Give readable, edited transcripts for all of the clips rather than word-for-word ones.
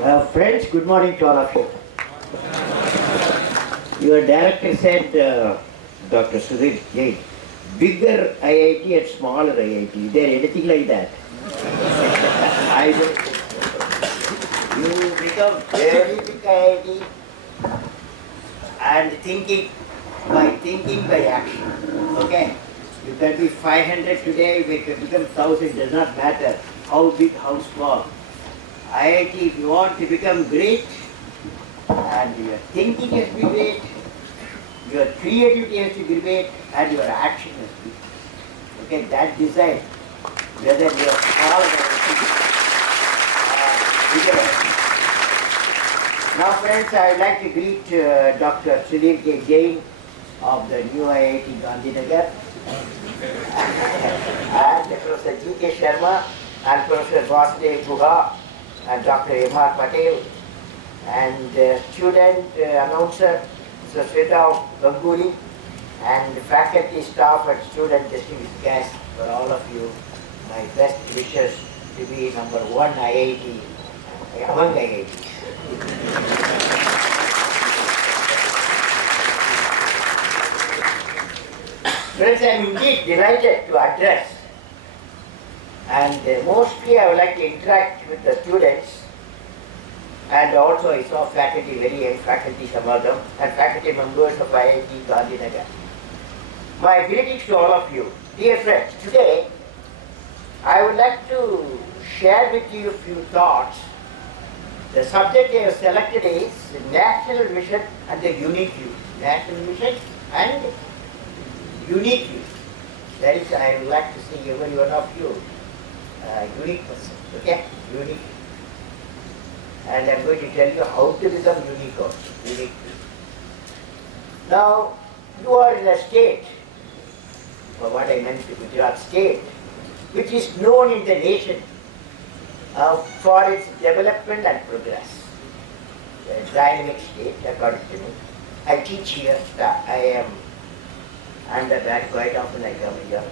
Friends, good morning to all of you. Your director said, Dr. Sudhir Jain, bigger IIT and smaller IIT. Is there anything like that? I don't. You become very big IIT and thinking by action. Okay? You can be 500 today, we can become 1000, does not matter how big, how small. IIT, if you want to become great, and your thinking has to be great, your creativity has to be great, and your action has to be great. Okay, that decides whether you are small or bigger. Now friends, I would like to greet Dr. Sudhir Jain of the new IIT Gandhinagar, and Professor G.K. Sharma, and Professor Vasudev Guha, and Dr. M.R. Patel, and student announcer, Mr. Sweta Ganguly, and faculty, staff, and student distinguished guests, for all of you, my best wishes to be number one IIT among IITs. Friends, I am indeed delighted to address, and mostly I would like to interact with the students, and also I saw faculty, very young faculty, some of them, and faculty members of IIT Gandhinagar. My greetings to all of you. Dear friends, today I would like to share with you a few thoughts. The subject I have selected is National Mission and the Unique Youth. National Mission and Unique Youth. That is, I would like to see every one of you unique person. Okay? Unique. And I am going to tell you how to become unique also. Unique. Now, you are in a state, or what I meant to Gujarat state, which is known in the nation for its development and progress. A dynamic state, according to me. I teach here, I am under that quite often I come here.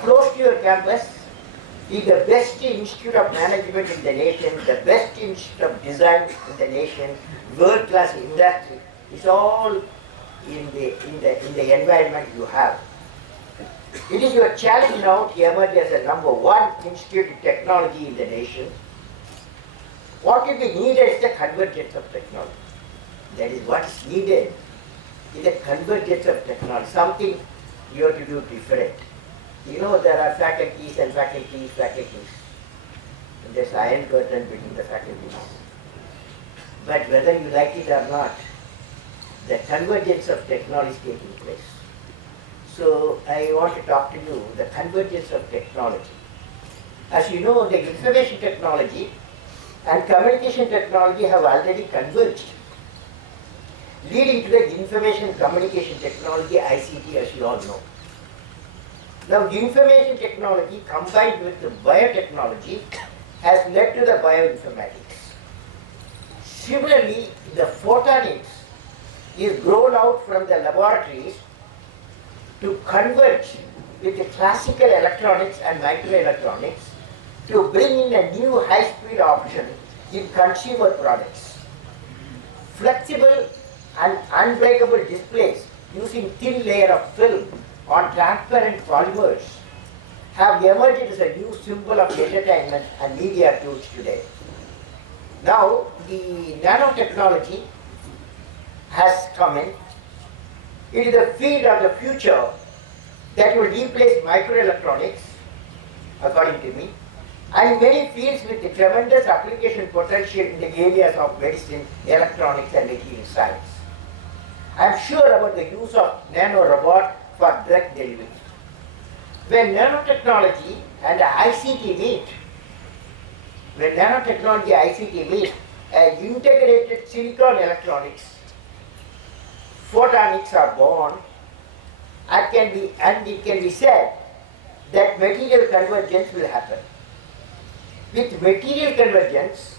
Close to your campus is the best institute of management in the nation, the best institute of design in the nation, world-class industry. It's all in the environment you have. It is your challenge now to emerge as the number one institute of technology in the nation. What will be needed is the convergence of technology. That is what is needed is the convergence of technology, something you have to do different. You know, there are faculties and faculties. And there's iron curtain between the faculties. But whether you like it or not, the convergence of technology is taking place. So I want to talk to you the convergence of technology. As you know, the information technology and communication technology have already converged, leading to the information communication technology, ICT, as you all know. Now, the information technology combined with the biotechnology has led to the bioinformatics. Similarly, the photonics is grown out from the laboratories to converge with the classical electronics and microelectronics to bring in a new high-speed option in consumer products. Flexible and unbreakable displays using thin layer of film on transparent polymers have emerged as a new symbol of entertainment and media tools today. Now, the nanotechnology has come in. It is the field of the future that will replace microelectronics, according to me, and many fields with the tremendous application potential in the areas of medicine, electronics, and material science. I am sure about the use of nanorobot for drug delivery. When nanotechnology and ICT meet, an integrated silicon electronics, photonics are born, and it can be said that material convergence will happen. With material convergence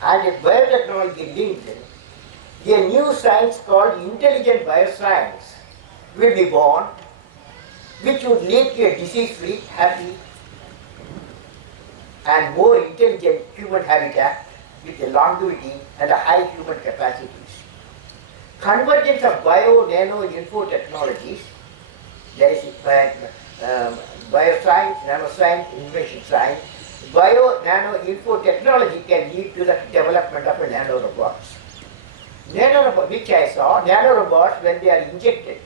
and biotechnology linked, a new science called intelligent bioscience will be born, which would lead to a disease-free, happy, and more intelligent human habitat with the longevity and the high human capacities. Convergence of bio, nano, info technologies, there is bioscience, nanoscience, information science, bio, nano, info technology can lead to the development of a nanorobots. Nanorobots, which I saw, nanorobots when they are injected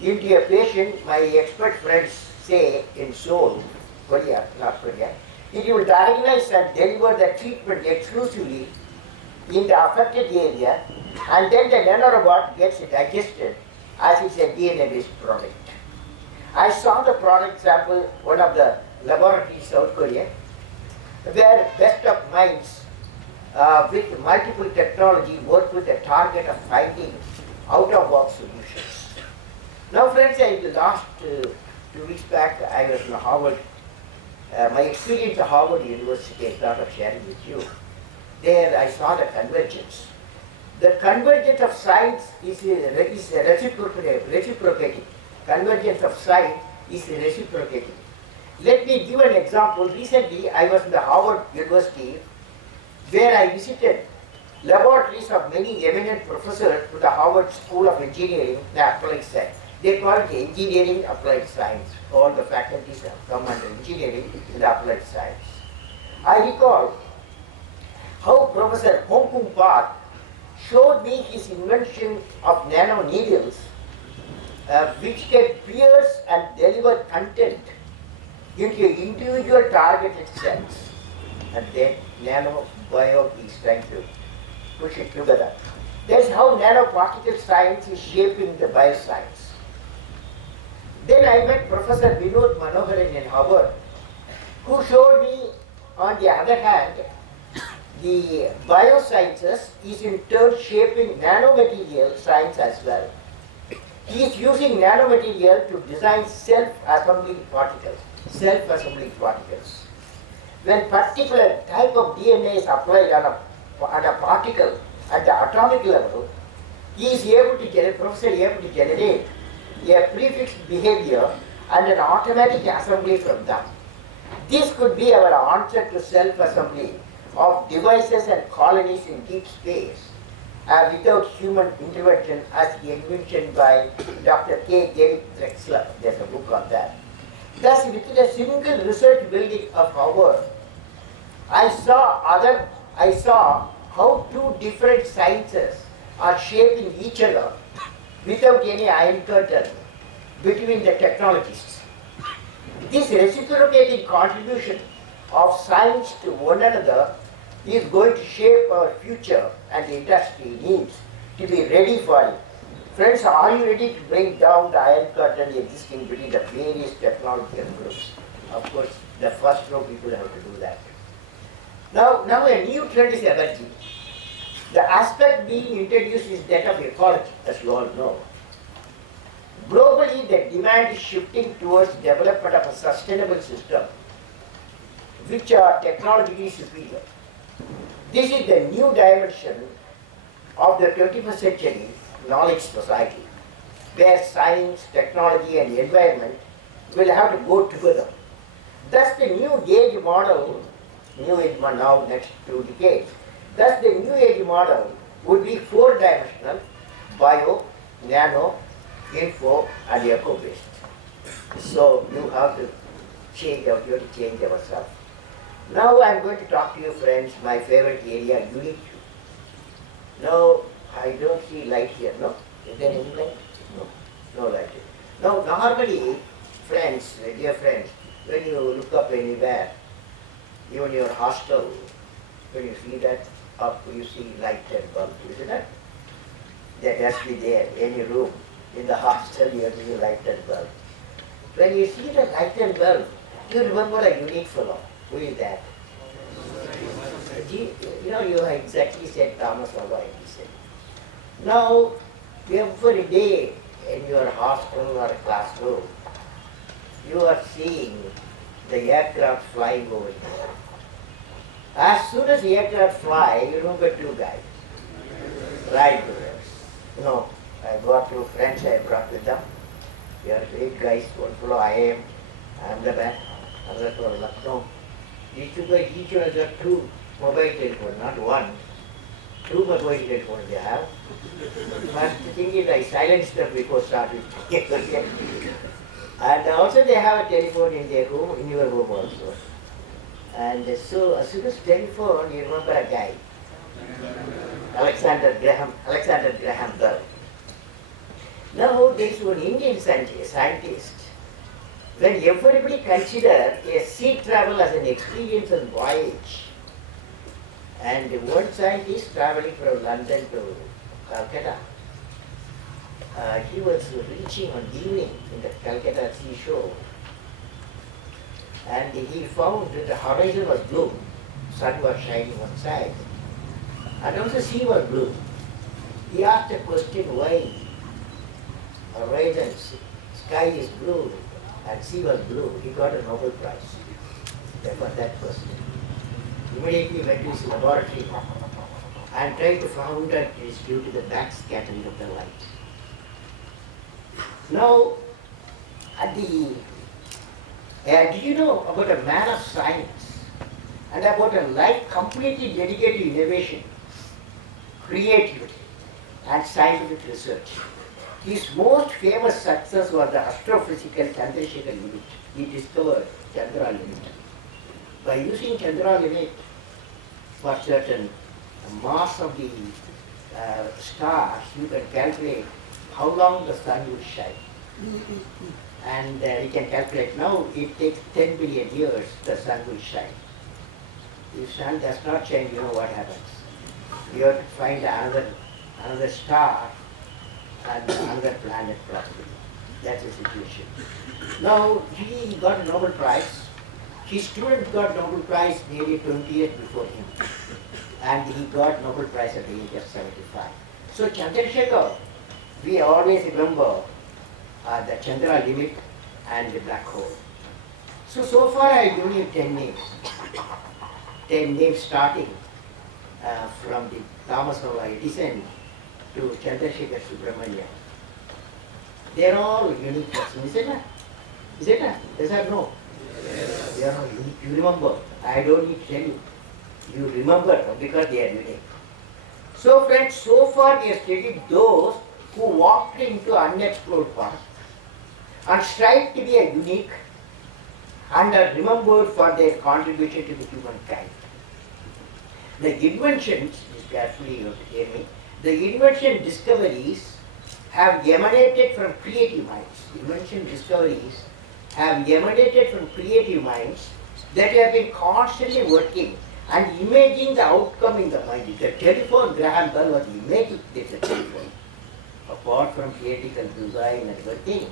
into a patient, my expert friends say in Seoul, Korea, North Korea, it will diagnose and deliver the treatment exclusively in the affected area, and then the nanorobot gets digested as it's a DNA-based product. I saw the product sample, one of the laboratories in South Korea, where best of minds with multiple technology work with the target of finding out-of-box solutions. Now friends, in the last 2 weeks back, I was in Harvard. My experience at Harvard University I thought of sharing with you. There I saw the convergence. The convergence of science is reciprocating. Convergence of science is reciprocating. Let me give an example. Recently, I was in the Harvard University where I visited laboratories of many eminent professors to the Harvard School of Engineering and Applied Science. They call it Engineering Applied Science. All the faculties have come under Engineering and Applied Science. I recall how Professor Hong Kong Park showed me his invention of nano needles which can pierce and deliver content into individual targeted cells, and then nano bio is trying to push it together. That's how nanoparticle science is shaping the bioscience. Then I met Professor Vinod Manoharan in Harvard, who showed me, on the other hand, the biosciences is in turn shaping nanomaterial science as well. He is using nanomaterial to design self-assembling particles. When particular type of DNA is applied on a particle at the atomic level, he is able to professor is able to generate a prefixed behavior and an automatic assembly from them. This could be our answer to self-assembly of devices and colonies in deep space without human intervention, as mentioned by Dr. K. David Drexler. There's a book on that. Thus, within a single research building of Harvard, I saw how two different sciences are shaping each other without any iron curtain between the technologists. This reciprocating contribution of science to one another is going to shape our future, and the industry needs to be ready for it. Friends, are you ready to break down the iron curtain existing between the various technological groups? Of course, the first row people have to do that. Now a new trend is emerging. The aspect being introduced is that of ecology, as you all know. Globally, the demand is shifting towards development of a sustainable system, which are technologically superior. This is the new dimension of the 21st century knowledge society, where science, technology and environment will have to go together. Thus the new age model, now next 2 decades, thus the new age model would be 4-dimensional, bio, nano, info and eco-based. So you have to change ourselves. Now I am going to talk to you, friends, my favorite area, unique. Now I don't see light here, no? Is there any light? No light here. Now normally, friends, dear friends, when you look up anywhere, even your hostel, when you see that up, you see light and bulb, isn't it? That has to be there, any room. In the hostel, you have to see light and bulb. When you see the light and bulb, you remember a unique fellow. Who is that? You have exactly said Thomas Alva Edison. Now, every day in your hostel or classroom, you are seeing the aircraft flying over here. As soon as the aircraft fly, you remember 2 guys. Right. I got 2 friends I brought with them. They are great guys. One fellow I am the man. Another fellow Lucknow. These 2 guys, each one has got 2 mobile telephone, not one. Two mobile telephones they have. First thing is I silenced them before starting. And also they have a telephone in their home, in your home also. And so as soon as telephone, you remember a guy, Alexander Graham Bell. Now there is one Indian scientist. When everybody consider a sea travel as an experience and voyage, and one scientist traveling from London to Calcutta, he was reaching on evening in the Calcutta seashore, and he found that the horizon was blue, sun was shining one side, and also sea was blue. He asked a question, why horizon, sky is blue and sea was blue? He got a Nobel Prize for that question. Immediately went to his laboratory and tried to find out it is due to the backscattering of the light. Now, do you know about a man of science and about a life completely dedicated to innovation, creativity, and scientific research? His most famous success was the Astrophysical Transition limit. He discovered Chandra limit. By using Chandra limit for certain mass of the stars, you can calculate how long the sun will shine. And we can calculate now, it takes 10 billion years the sun will shine. If sun does not shine, you know what happens. You have to find another star and another planet possibly. That's the situation. Now, he got a Nobel Prize. His student got Nobel Prize nearly 20 years before him. And he got Nobel Prize at the age of 75. So Chandrasekhar, we always remember the Chandra limit and the black hole. So far I give you 10 names. 10 names starting from the Thomas Alva Edison to Chandrasekhar Subramanian. They are all unique persons, is it not? Is it not? Yes or no? Yes. They are all unique. You remember. I don't need to tell you. You remember because they are unique. So friends, so far we have studied those who walked into unexplored paths and strive to be a unique and are remembered for their contribution to the humankind. The inventions, carefully you have to hear me, the invention discoveries have emanated from creative minds. Invention discoveries have emanated from creative minds that have been constantly working and imaging the outcome in the mind. The telephone, Graham Bell was imaging the telephone, apart from theoretical design and working.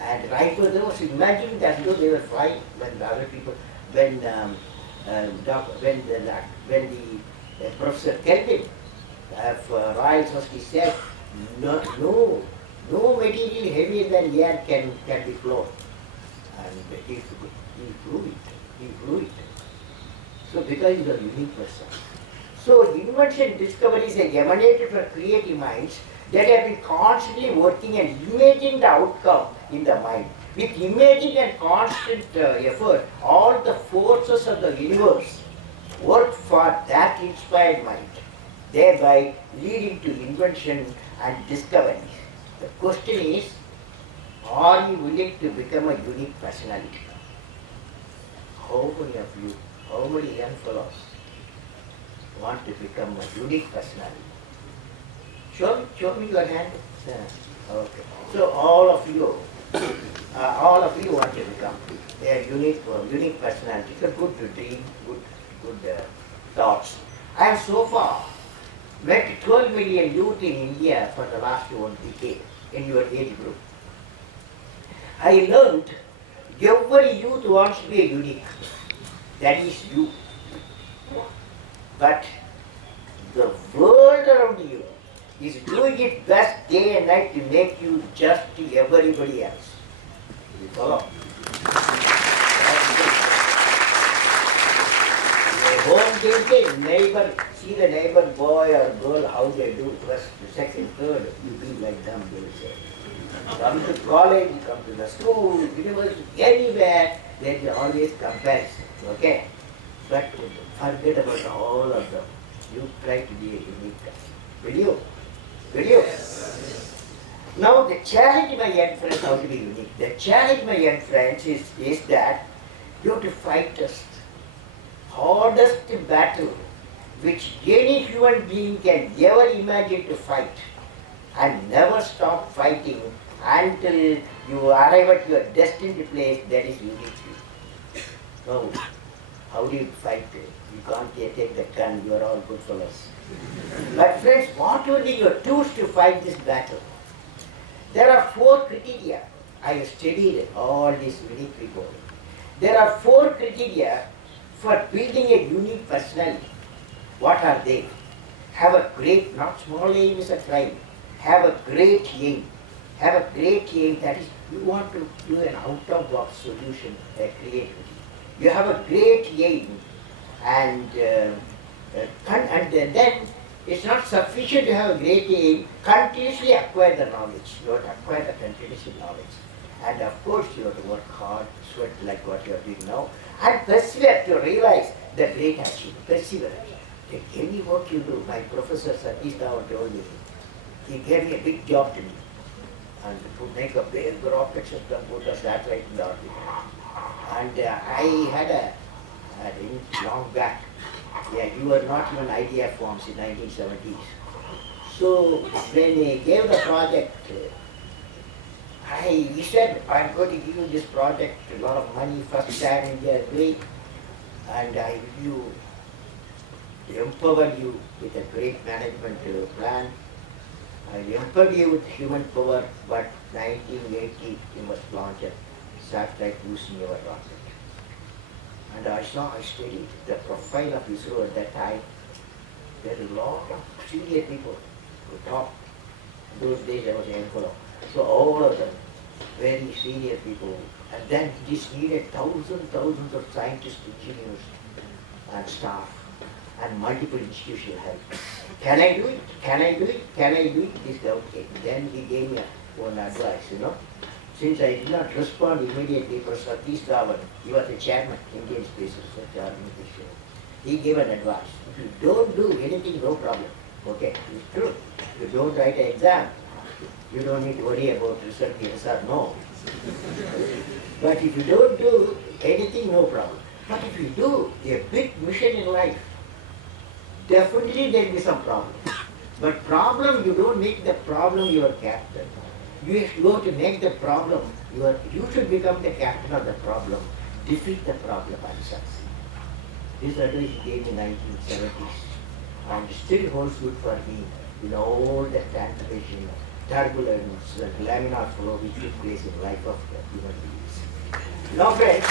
And Raiko was imagining that though they were flying when the other people, when the Professor Kelvin of Royal Society said, no material heavier than air can be flown. And he proved it. So because he is a unique person. So invention discoveries have emanated from creative minds that have been constantly working and imaging the outcome in the mind. With imaging and constant effort, all the forces of the universe work for that inspired mind, thereby leading to invention and discovery. The question is, are you willing to become a unique personality? How many of you, how many young fellows want to become a unique personality? Show me your hand. Okay. So all of you want to become a unique personality. It's a good dream, good thoughts. I have so far met 12 million youth in India for the last 1 decade in your age group. I learned every youth wants to be unique. That is you. But the world around you is doing its best day and night to make you just to everybody else. You follow? Home thinking, neighbor, see the neighbor boy or girl, how they do first, second, third, you be like them, they will say. Come to college, come to the school, university, anywhere, there is always comparison, okay? but forget about all of them. You try to be a unique person. Will you? Will you? Now the challenge, my young friends, how to be unique. The challenge, my young friends, is that you have to fight the hardest battle which any human being can ever imagine to fight, and never stop fighting until you arrive at your destined place, that is unity. Now, how do you fight? You can't take the gun, you are all good fellows. But friends, what will be your tools to fight this battle? There are 4 criteria. I have studied all these unique people. There are 4 criteria for building a unique personality. What are they? Have a great, not small aim is a crime. Have a great aim. Have a great aim, that is, you want to do an out-of-box solution, a creativity. You have a great aim, and then it's not sufficient to have a great aim. Continuously acquire the knowledge. You have to acquire the continuous knowledge. And of course, you have to work hard, sweat like what you are doing now, and persevere to realize the great achievement. Perseverance. Take any work you do. My professor Satish Dhawan told me, he gave me a big job to me, and to make a big rocket system, put a satellite in the orbit. And I had long back, you were not even idea forms in 1970s. So when he gave the project, he said, I'm going to give you this project, a lot of money, first time in India, great, and I will empower you with a great management plan. I empower you with human power, but 1980 you must launch a satellite using your rocket. And I studied the profile of ISRO at that time. There are a lot of senior people who talk. Those days I was an envelope. So all of them, very senior people. And then this needed thousands of scientists, engineers, and staff, and multiple institutional help. Can I do it? Can I do it? Can I do it? This guy, okay. Then he gave me one advice, Since I did not respond immediately, Professor Satish Dhawan, he was the chairman, Indian Space Research Organization. He gave an advice. If you don't do anything, no problem. Okay, it's true. If you don't write an exam, you don't need to worry about result, yes or no. But if you don't do anything, no problem. But if you do a big mission in life, definitely there will be some problem. But problem, you don't make the problem your captain. You have to make the problem, you should become the captain of the problem, defeat the problem and succeed. This advice he gave me in 1970s, and still holds good for me in all the transformation, turbulence, and laminar flow which took place in life of the human beings. Now friends,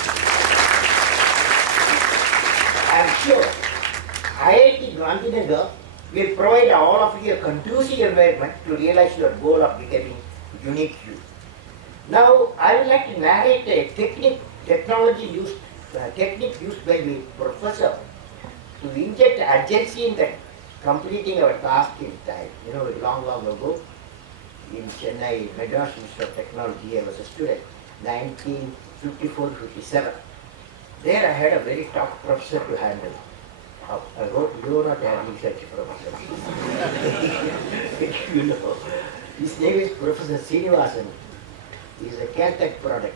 I am sure IIT Gandhinagar will provide all of you a conducive environment to realize your goal of becoming unique you. Now, I would like to narrate a technique used by the professor to inject urgency in the completing our task in time. Long ago, in Chennai, Madras Institute of Technology, I was a student, 1954-57. There I had a very tough professor to handle. I wrote, you are not a research professor. His name is Professor Srinivasan. He is a Caltech product.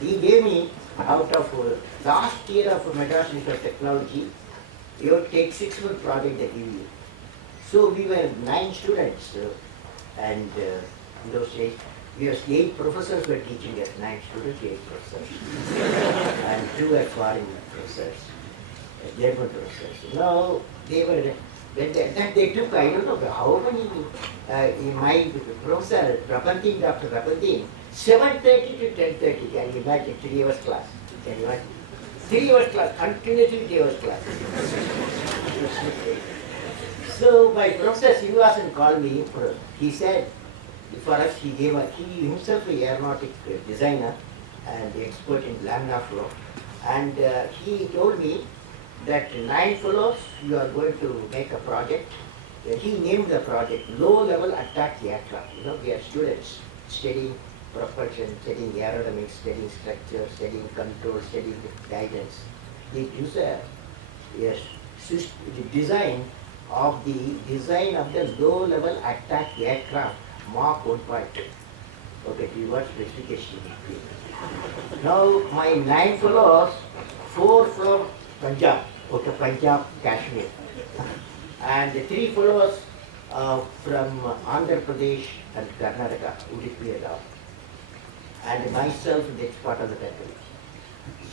He gave me, out of last year of Madras Institute of Technology, you have to take 6-month project they give you. So we were 9 students, and in those days, we were 8 professors were teaching us, 9 students, 8 professors, and 2 were foreign professors, German professors. Now, when they took, I don't know how many, my professor, Dr. Rapantin, 7:30 to 10:30, can you imagine, 3 hours class, can you imagine? 3 hours class, continuously 3 hours class. So my professor Srinivasan called me, he said, for us he himself an aeronautic designer and expert in laminar flow, and he told me, that 9 fellows, you are going to make a project. He named the project Low-Level Attack Aircraft. We are students studying propulsion, studying aerodynamics, studying structure, studying control, studying guidance. He used yes, the design of the low-level attack aircraft Mark 1.2. Okay, he was specification. Now my 9 fellows, 4 from Punjab, Punjab, Kashmir, and 3 fellows from Andhra Pradesh and Karnataka, Udupi and myself, that's part of the country.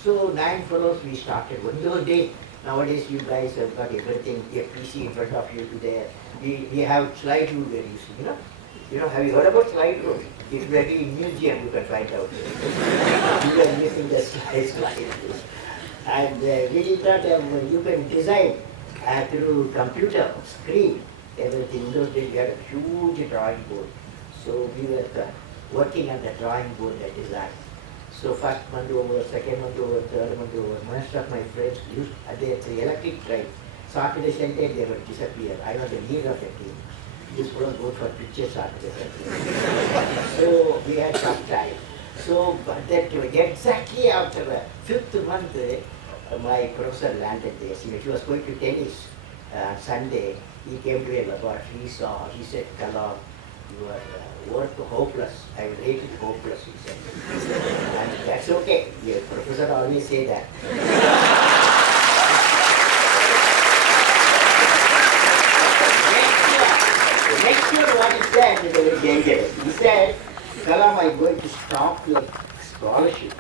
So 9 fellows we started. One day, nowadays you guys have got everything, a PC in front of you today. We have slide rule we are using, have you heard about slide rule? It may be in museum, you can find out. We are using the slide rule. And we did not have, you can design through computer, screen, everything. In those days we had a huge drawing board. So we were working on the drawing board, the design. So first month over, second month over, third month over. Most of my friends used the electric train. Saturday, Sunday they would disappear. I was the leader of the team. This fellow go for pictures Saturday, Sunday. So we had some time. So but that exactly after the 5th month, my professor landed there. He was going to tennis Sunday. He came to a laboratory. He said, Kalam, your work hopeless. I will rate it hopeless, he said. And that's okay. The professor always say that. Next year what he said is very dangerous. He said, Kalam, I'm going to stop your scholarship.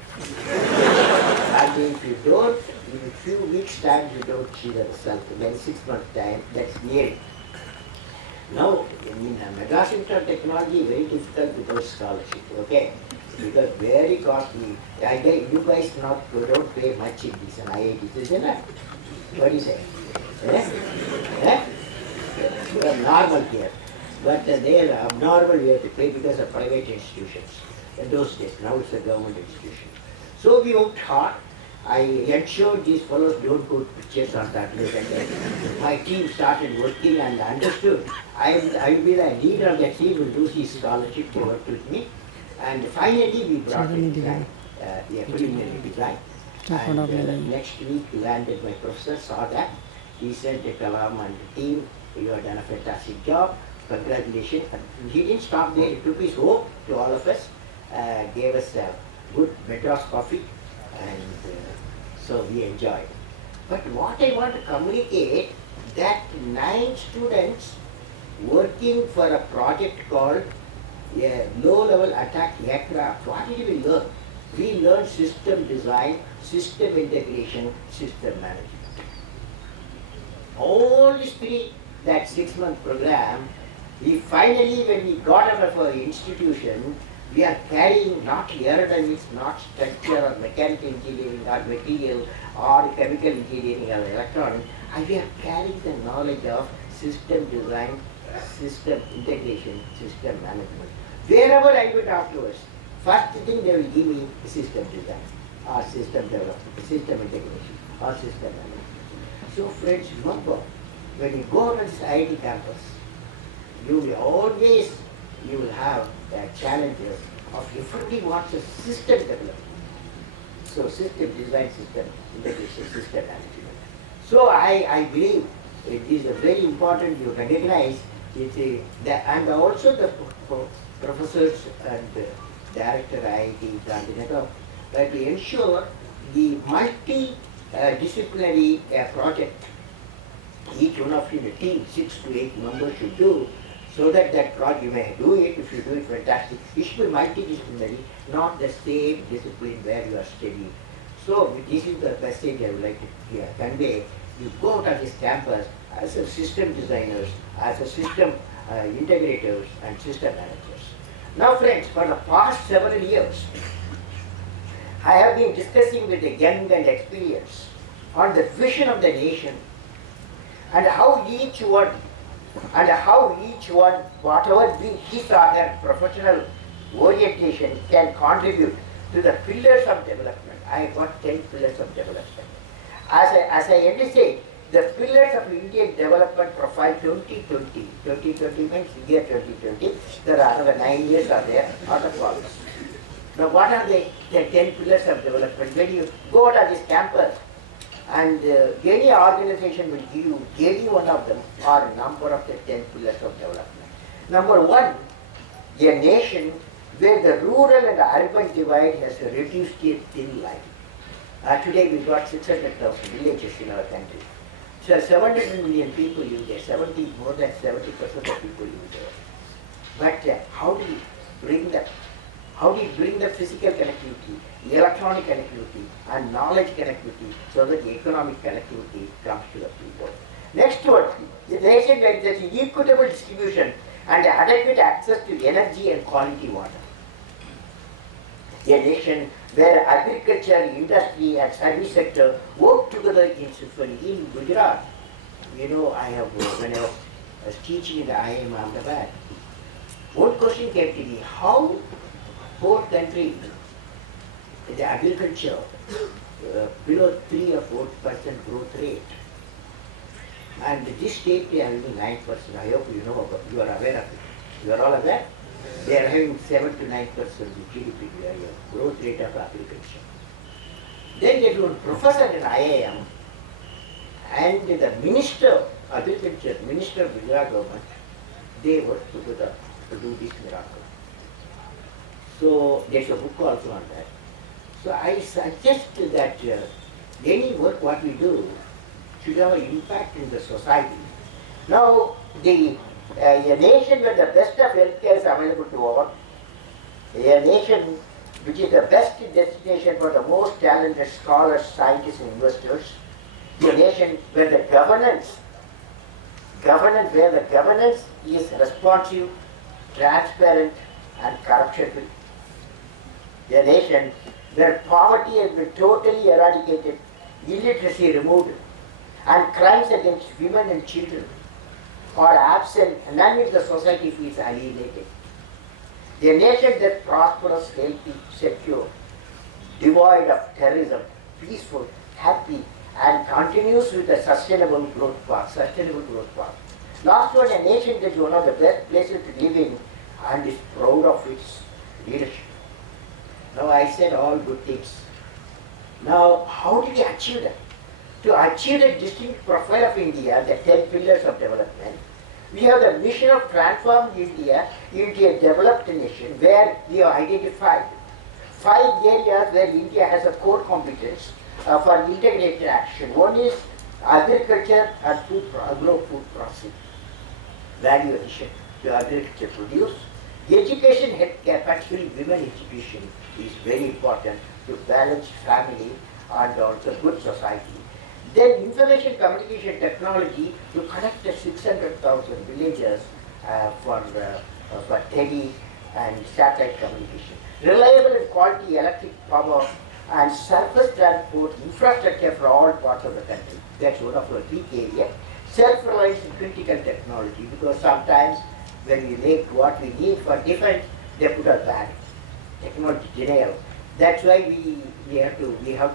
And if you don't, in a few weeks' time, you don't see the result. Then 6 months' time, that's near. Now, in Madras Untitled Technology, very difficult without scholarship, okay? Because very costly. You guys don't pay much in this, and IIT, isn't it? What do you say? Normal here. But they are abnormal, we have to pay because of private institutions. In those days, now it's a government institution. So we worked hard. I ensured these fellows don't put pictures on that list. And my team started working and understood. I will be the leader of the team, will do his scholarship, they worked with me. And finally we brought a design, a preliminary design. And next week landed my professor, saw that. He said, Kalam and the team, you have done a fantastic job. Congratulations. And he didn't stop there. He took his hope to all of us, gave us a good Madras coffee, and so we enjoyed. But what I want to communicate, that 9 students working for a project called a low-level attack aircraft, what did we learn? We learned system design, system integration, system management. All these 3, that 6-month program, we finally, when we got out of our institution, we are carrying not aerodynamics, not structure or mechanical engineering or material or chemical engineering or electronics, and we are carrying the knowledge of system design, system integration, system management. Wherever I went afterwards, first thing they will give me system design or system development, system integration or system management. So friends, remember, when you go to this IIT campus, you will have challenges of everybody wants a system development. So system design, system integration, system management. So I believe it is very important you recognize it, and also the professors and director IIT Gandhinagar, that we ensure the multi-disciplinary project each one of you in a team, 6 to 8 members should do, so that project you may do it. If you do it, fantastic. It should be multidisciplinary, not the same discipline where you are studying. So this is the message I would like to convey. You go out of this campus as a system designers, as a system integrators and system managers. Now friends, for the past several years, I have been discussing with the young and experienced on the vision of the nation and how each one, whatever be his or her professional orientation, can contribute to the pillars of development. I got 10 pillars of development. as I envisage, the pillars of Indian development profile 2020. 2020 means year 2020. There are another 9 years are there, other problems. Now what are the 10 pillars of development? When you go out of this campus, and any organization will give you any one of them or a number of the 10 pillars of development. Number one, a nation where the rural and urban divide has reduced a thin line. Today we got 600,000 villages in our country. So 700 million people live there, more than 70% of people live there. But how do you bring that? How do you bring the physical connectivity, electronic connectivity, and knowledge connectivity so that the economic connectivity comes to the people? Next one, the nation where there is equitable distribution and adequate access to energy and quality water. A nation where agriculture, industry, and service sector work together in symphony. In Gujarat, you know, when I was teaching in the IIM Ahmedabad, one question came to me: how poor country, the agriculture below 3 or 4% growth rate, and this state they are having 9%. I hope you know about, you are aware of it. You are all aware. They are having 7 to 9% GDP growth rate of agriculture. Then there is one professor in IIM and the Minister of Agriculture, Minister of Gujarat government, they work together to do this miracle. So there's a book also on that. So I suggest that any work what we do should have an impact in the society. Now, a nation where the best of healthcare is available to all, a nation which is the best destination for the most talented scholars, scientists, and investors, a nation where the governance is responsive, transparent, and corruption-free. A nation where poverty has been totally eradicated, illiteracy removed, and crimes against women and children are absent, and none of the society feels alienated. A nation that prosperous, healthy, secure, devoid of terrorism, peaceful, happy, and continues with a sustainable growth path. Last one, a nation that is one of the best places to live in and is proud of its leadership. Now I said all good things. Now how do we achieve that? To achieve the distinct profile of India, the 10 pillars of development, we have the mission of transforming India into a developed nation where we have identified 5 areas where India has a core competence for integrated action. One is agriculture and agro-food processing, value addition to agriculture produce. Education, healthcare, particularly women education, is very important to balance family and also good society. Then information communication technology to connect the 600,000 villages for tele and satellite communication. Reliable and quality electric power and surface transport infrastructure for all parts of the country. That's one of our big areas. Self-reliance in critical technology, because sometimes when we make what we need for defense, they put us back. Technology denial. That's why we have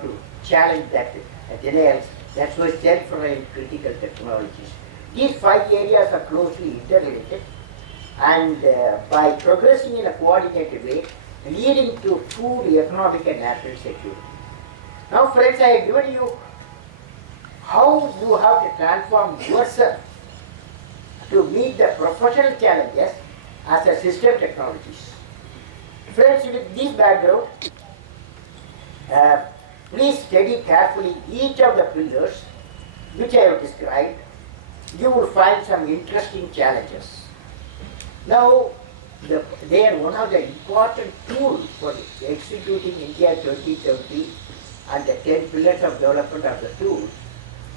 to challenge that denials. That's why self-reliant critical technologies. These 5 areas are closely interrelated, and by progressing in a coordinated way, leading to food, economic, and national security. Now, friends, I have given you how you have to transform yourself to meet the professional challenges as a system technologies. Friends, with this background, please study carefully each of the pillars which I have described. You will find some interesting challenges. Now, they are one of the important tools for executing India 2030 and the 10 pillars of development of the tools.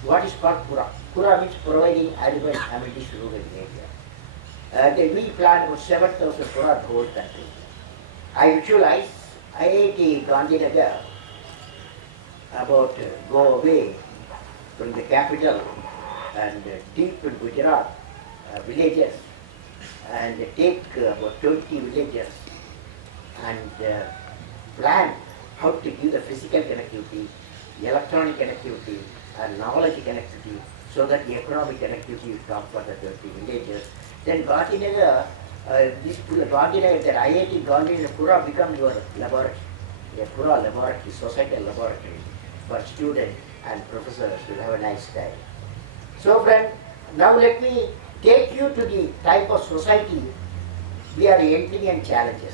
What is called PURA? PURA means providing urban amenities to rural area. We plan about 7,000 PURA in the whole country. I visualize IIT Gandhinagar go away from the capital and deep in Gujarat villages and take about 20 villages and plan how to give the physical connectivity, electronic connectivity, and knowledge connectivity, so that the economic connectivity will come for the villages. Then Gandhinagar, Gandhinagar, that IIT Gandhinagar Pura become your laboratory, a Pura laboratory, societal laboratory for students and professors will have a nice time. So friend, now let me take you to the type of society we are entering and challenges.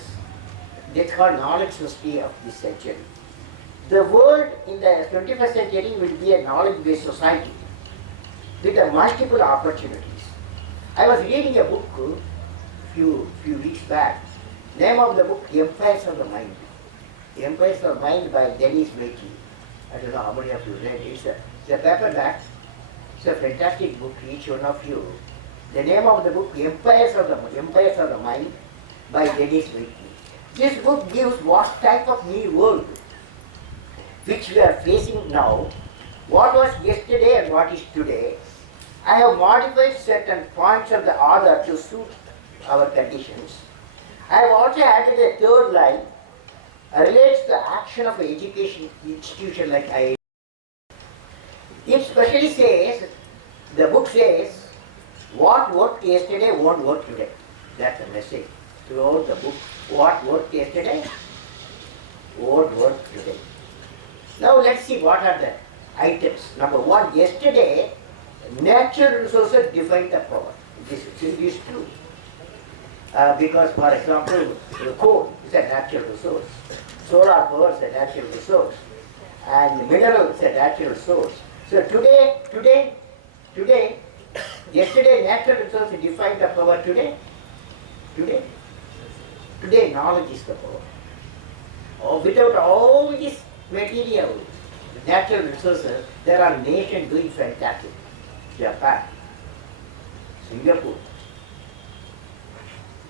That's called knowledge society of this century. The world in the 21st century will be a knowledge-based society with multiple opportunities. I was reading a book few weeks back. Name of the book, Empires of the Mind. Empires of the Mind by Dennis Mackey. I don't know how many of you read it. It's a paperback. It's a fantastic book, each one of you. The name of the book, Empires of the Mind by Dennis Mackey. This book gives what type of new world which we are facing now, what was yesterday and what is today. I have modified certain points of the author to suit our conditions. I have also added a third line, relates to the action of an education institution like IIT. It specially says, the book says, what worked yesterday won't work today. That's the message throughout the book. What worked yesterday won't work today. Now let's see what are the items. Number one, yesterday, natural resources defined the power. This is true. Because, for example, the coal is a natural resource. Solar power is a natural resource. And mineral is a natural resource. So today, yesterday natural resources defined the power. Today knowledge is the power. Without all these material, natural resources, there are nations doing fantastic. Japan, Singapore,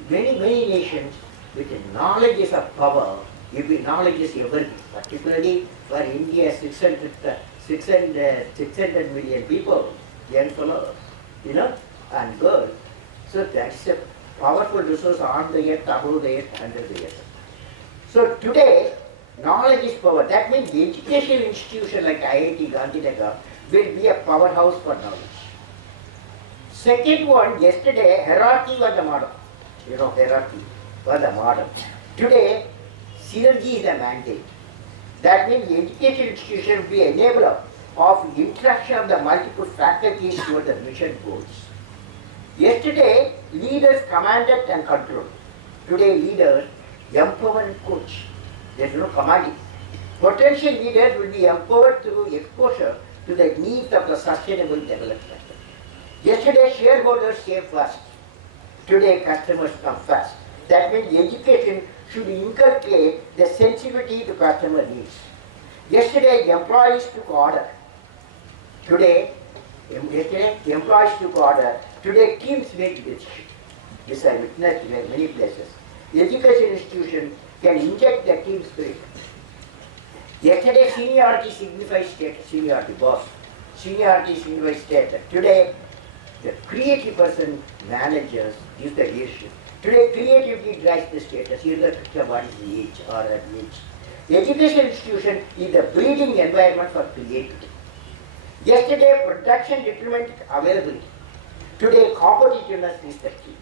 many nations with knowledge is of power, knowledge is everything, particularly for India, 600 million people, young fellows, and girls. So that's a powerful resource on the earth, above the earth, under the earth. So today, knowledge is power. That means the educational institution like IIT Gandhinagar will be a powerhouse for knowledge. Second one, yesterday, hierarchy was the model. Hierarchy was the model. Today, synergy is the mandate. That means the education institution will be an enabler of interaction of the multiple faculties toward the mission goals. Yesterday, leaders commanded and controlled. Today, leaders empower and coach. There is no commanding. Potential leaders will be empowered through exposure to the needs of the sustainable development. Yesterday, shareholders came first. Today, customers come first. That means the education should inculcate the sensitivity to customer needs. Yesterday, employees took order. Yesterday, employees took order. Today, teams make decisions. This I witnessed in many places. The education institution can inject the team spirit. Yesterday, seniority signifies status, seniority, boss. Seniority signifies status. Today, the creative person manages, gives the leadership. Today, creativity drives the status, irrespective of what is the age or the age. The education institution is the breeding environment for creativity. Yesterday, production determined availability. Today, competitiveness is the key.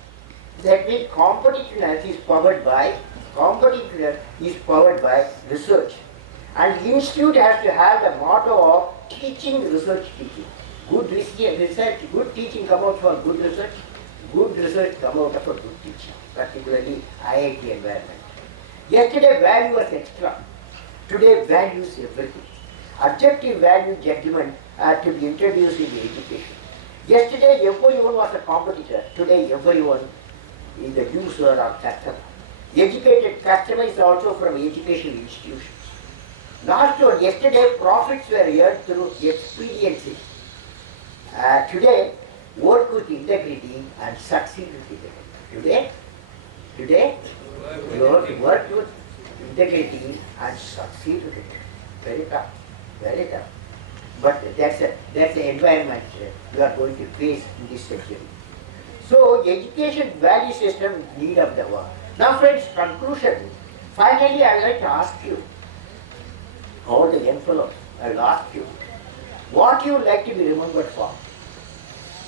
That means competitiveness is powered by research. And the institute has to have the motto of teaching, research, teaching. Good research, good teaching come out for good research. Good research come out for good teaching, particularly IIT environment. Yesterday value was extra. Today value is everything. Objective value judgment are to be introduced in the education. Yesterday everyone was a competitor. Today everyone is the user or customer. Educated customer is also from educational institutions. Last one, yesterday profits were earned through expediency. Today, work with integrity and succeed with integrity. Today, you have to work with integrity and succeed with it. Very tough, very tough. But that's the environment you are going to face in this century. So, education value system is need of the work. Now friends, conclusion. Finally, I would like to ask you, all the young fellows, I will ask you, What you like to be remembered for?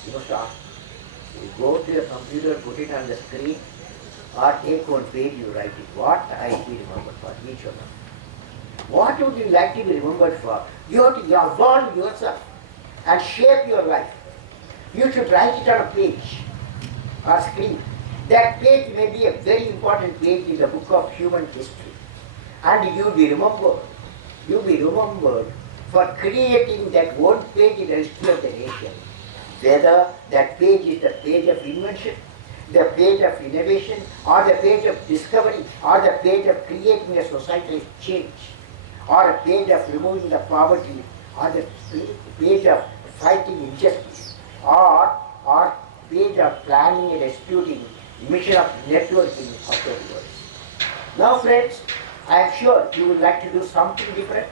You must ask. You go to your computer, put it on the screen, or take one page, you write it. What I be remembered for? Each of them. What would you like to be remembered for? You have to evolve yourself and shape your life. You should write it on a page or screen. That page may be a very important page in the book of human history. And you'll be remembered. You'll be remembered for creating that one page in the history of the nation. Whether that page is the page of invention, the page of innovation, or the page of discovery, or the page of creating a societal change, or a page of removing the poverty, or the page of fighting injustice, or page of planning and executing mission of networking of the world. Now friends, I am sure you would like to do something different,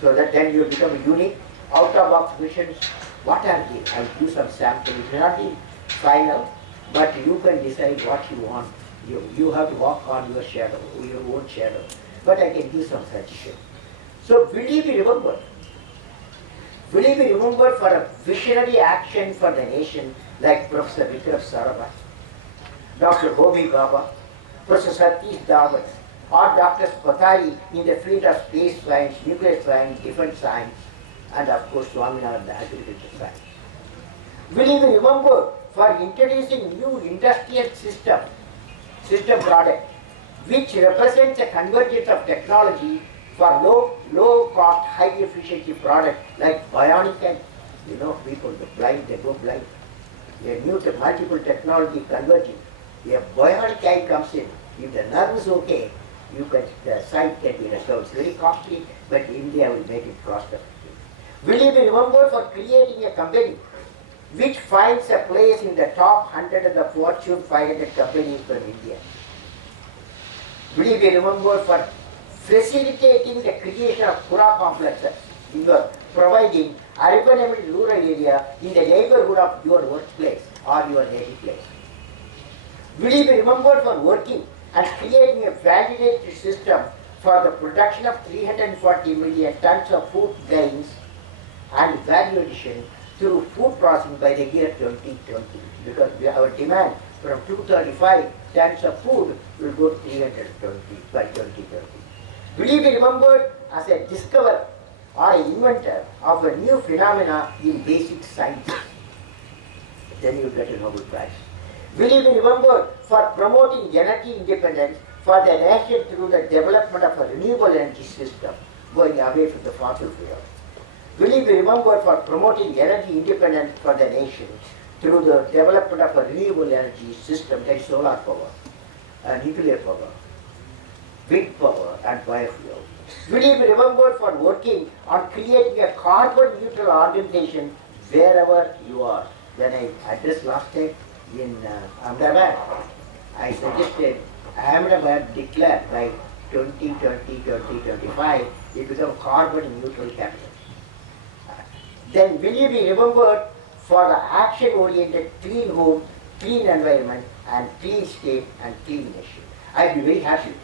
so that then you become unique, out-of-box missions. What are they? I will do some sample. It may not be final, but you can decide what you want. You have to walk on your shadow, your own shadow. But I can give some suggestion. So will you be remembered? Will you be remembered for a visionary action for the nation like Professor Vikram Sarabhai, Dr. Homi Bhabha, Professor Satish Dhawan, or Dr. Patari in the field of space science, nuclear science, defense science, and of course Swaminathan in the agriculture science? Will you be remembered for introducing new industrial system product which represents a convergence of technology for low cost, high efficiency product like bionic eye? You know, people, the blind, they go blind. A new multiple technology converging. A bionic eye comes in. If the nerve is okay, the sight can be restored. It's very costly, but India will make it cost effective. Will you be remembered for creating a company which finds a place in the top 100 of the Fortune 500 companies from India? Will you be remembered for facilitating the creation of Pura complexes? You are providing urban and rural area in the neighborhood of your workplace or your native place. Will you be remembered for working and creating a validated system for the production of 340 million tons of food grains and value addition through food processing by the year 2020? Because our demand from 235 tons of food will go to 320 by 2030. Will you be remembered as a discoverer or an inventor of a new phenomena in basic science? Then you get a Nobel Prize. Will you be remembered for promoting energy independence for the nation through the development of a renewable energy system, going away from the fossil fuel? Will you be remembered for promoting energy independence for the nation through the development of a renewable energy system like solar power, nuclear power, wind power, and biofuel? Will you be remembered for working on creating a carbon neutral organization wherever you are? When I addressed last time in Ahmedabad, I suggested Ahmedabad declare by 2020-2025 it become carbon neutral capital. Then will you be remembered for the action-oriented clean home, clean environment, and clean state and clean nation? I'd be very happy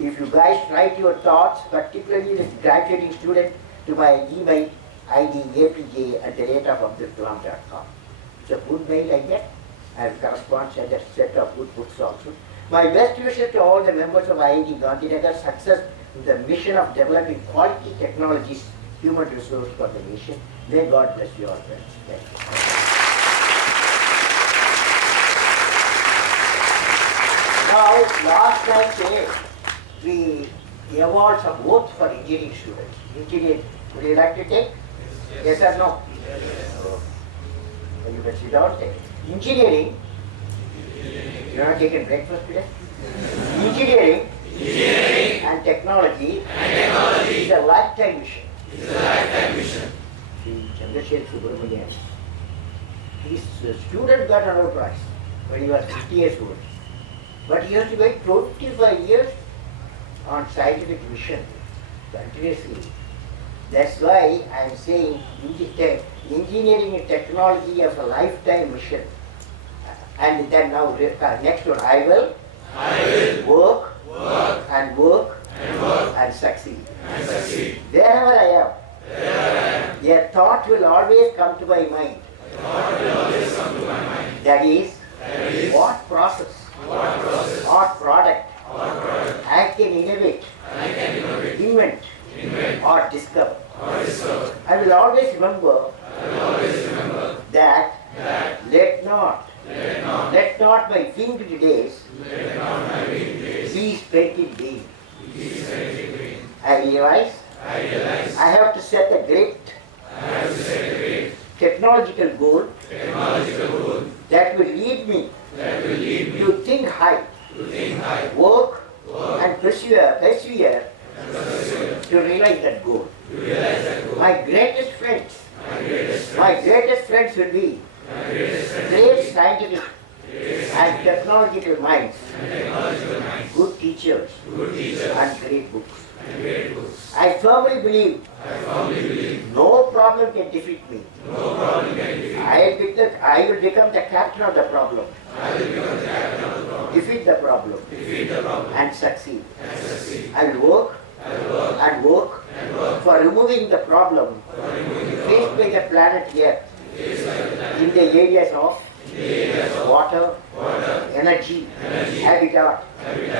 if you guys write your thoughts, particularly this graduating student, to my email ID apj@abdulkalam.com. It's a good mail I get, and corresponds as a set of good books also. My best wishes to all the members of IIT Gandhinagar, success in the mission of developing quality technologies, human resource for the nation. May God bless you all, friends. Thank you. Now, last night we award some votes for engineering students. Engineering, would you like to take? Yes or no? Yes. So you can sit down, take it. Engineering, you are not taking breakfast today? Engineering and technology is a lifetime mission. Chandrasekhar Subramanian, his student got a Nobel Prize when he was 50 years old. But he has to wait 25 years on scientific mission continuously. That's why I am saying engineering and technology as a lifetime mission. And then now next one, I will work and succeed. Wherever I am, A thought will always come to my mind. That is, what process or product I can innovate, invent, or discover. I will always remember that let not my winged days be spent in vain. I realize I have to set a great technological goal that will lead me to think high, work and persevere to realize that goal. My greatest friends will be great scientific and technological minds, good teachers, and great books. I firmly believe no problem can defeat me. I will become the captain of the problem. Defeat the problem and succeed. I will work for removing the problem faced by the planet Earth in the areas of water, energy, habitat,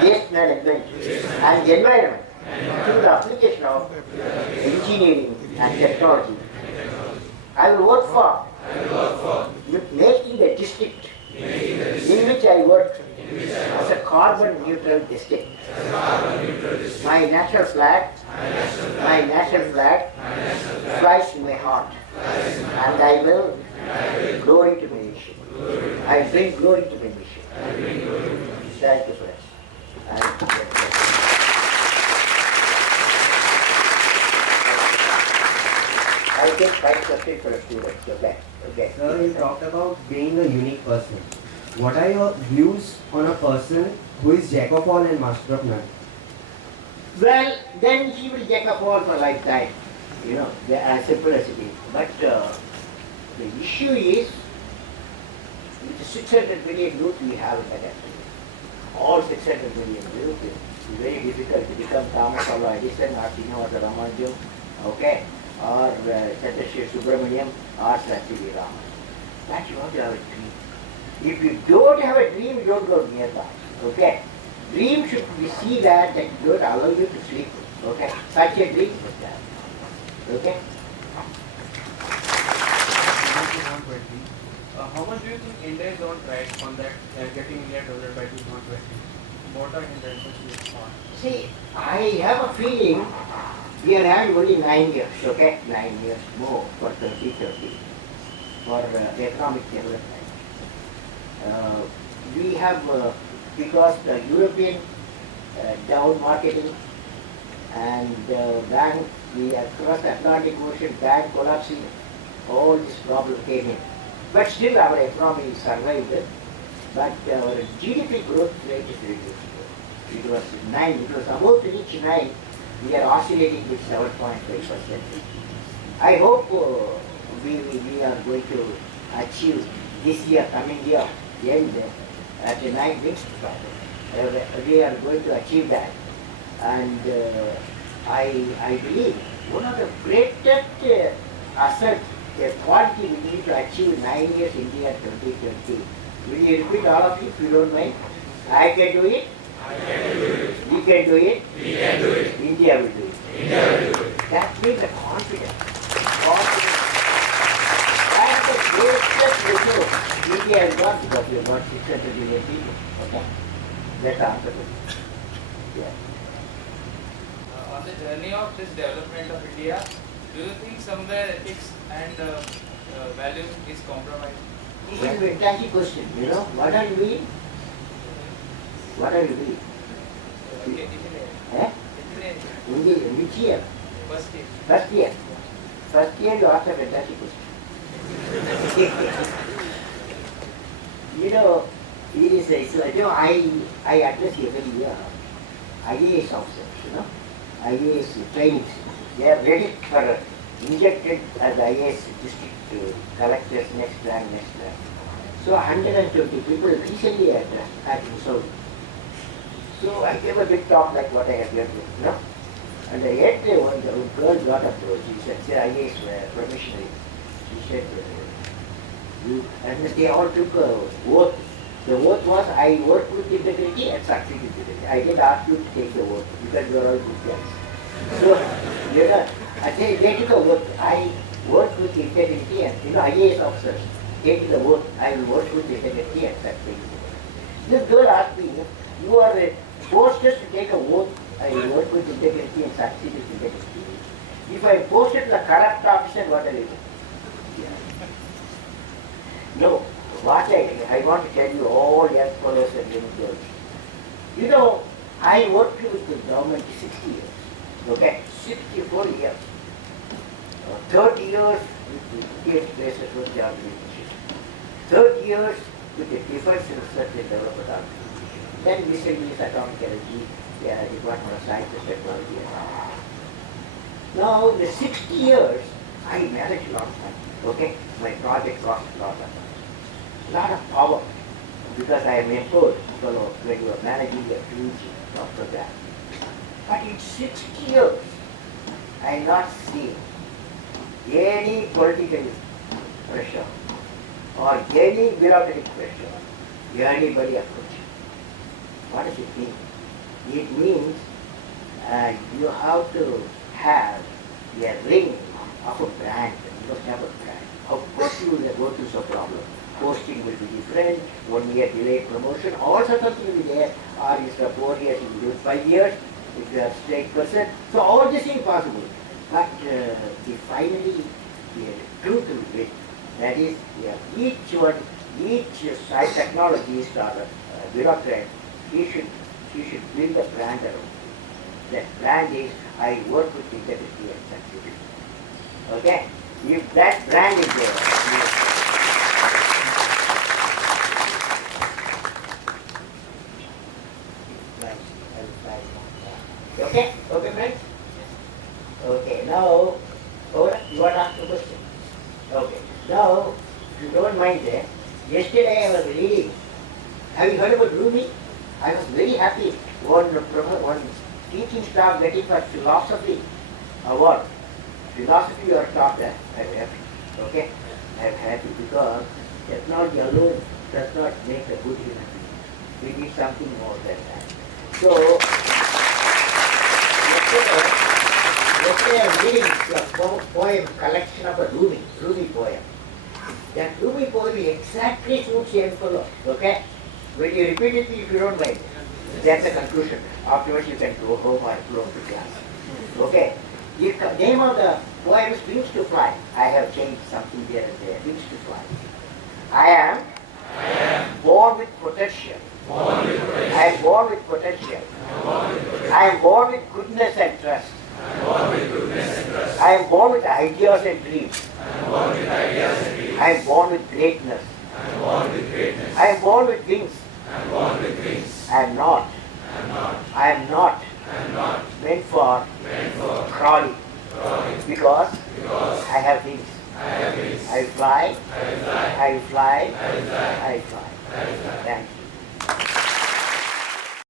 waste management, and environment through the application of engineering and technology. I will work for making the district in which I work as a carbon neutral district. My national flag flies in my heart, and I will glory to my nation. I bring glory to my nation. Thank you, friends. I take 5 questions for a student. Okay. Sir, you talked about being a unique person. What are your views on a person who is jack of all and master of none? Well, then he will jack of all for lifetime. As simple as it is. But the issue is, with the 600 million youth we have in the country, all 600 million youth, it's very difficult to become Thomas Alva Edison or Srinivasa Ramanujan, okay, or Chandrasekhar Subramaniam or Sri Raman. That you have to have a dream. If you don't have a dream, you don't go nearby. Okay? Dream should be see that it don't allow you to sleep. Okay? Such a dream must have. Okay? How much do you think India is on track on that getting India developed by 2020? What are hindrances to it? See, I have a feeling we are having only 9 years, okay? 9 years more for 2030 for economic development. We have, because the European down marketing and bank, the across the Atlantic Ocean bank collapsing, all this problem came in. But still our economy survived, but our GDP growth rate is reduced. It was 9, it was about to reach 9, we are oscillating with 7.5%. I hope we are going to achieve this year, coming year, end at the 9 next target. We are going to achieve that. And I believe one of the greatest assets, the quality we need to achieve 9 years India 2020. Will you repeat all of it if you don't mind? I can do it. We can do it. India will do it. That means the confidence. That's the greatest resource India has got because we have got 600 million people. Okay? That's the answer to it. Yeah. On the journey of this development of India, do you think somewhere ethics and values is compromised? This is a fantastic question. What are you doing? What are you doing? In which year? First year. First year. First year you asked a fantastic question. It is I address every year IAS officers, IAS trainings. They are ready for injected as IAS district collectors next rank. So 120 people recently at Saudi. So I gave a big talk like what I have given, And yet one girl got approached. She said, "Sir, IAS professionally." She said, "You," and they all took a oath. The oath was, "I work with integrity and succeed with integrity." I didn't ask you to take the oath because you are all good guys. So, they took a oath. I work with integrity and, IAS officers taking the oath, "I will work with integrity and succeed with integrity." This girl asked me, "You are forced us to take a oath, I will work with integrity and succeed with integrity. If I posted the corrupt officer, what will I do?" No, what I want to tell you, all young fellows and young girls. I worked with the government 60 years. Okay, 64 years. 30 years with the PH places for job relationship. 30 years with the defense research and development organization. Then miscellaneous atomic energy, Department of Science and Technology and all. Now, the 60 years, I managed a lot of time. Okay, my project cost a lot of time. Lot of power, because I am empowered when you are managing a huge program. But in 60 years, I have not seen any political pressure or any bureaucratic pressure, anybody approaching. What does it mean? It means you have to have a ring of a brand. You must have a brand. Of course you will go through some problem. Posting will be different, 1 year delayed promotion, all sorts of things will be there. Or instead of 4 years, you will do it 5 years, if you are straight person. So all this is possible. But finally, the truth will win. That is, each side technologist or bureaucrat, he should build a brand around it. That brand is, I work with integrity and succeed. Okay? If that brand is there, okay? Okay, friends? Okay, now, you want to ask a question? Okay. Now, if you don't mind, yesterday I was reading. Have you heard about Rumi? I was very happy. One teaching staff getting for philosophy award. Philosophy or taught that. I'm happy. Okay? I'm happy because technology alone does not make a good human being. We need something more than that. So, yesterday I was reading a poem, collection of a Rumi poem. That Rumi poem exactly suits young fellow. Okay? When you repeat it, if you don't mind, that's the conclusion. Afterwards you can go home or go to class. Okay? The name of the poem is Wings to Fly. I have changed something there and there. Wings to Fly. I am born with potential. I am born with potential. I am born with goodness and trust. I am born with ideas and dreams. I am born with greatness. I am born with wings. I am not. I am not meant for crawling. Because I have wings. I fly. I fly. I fly. Thank you.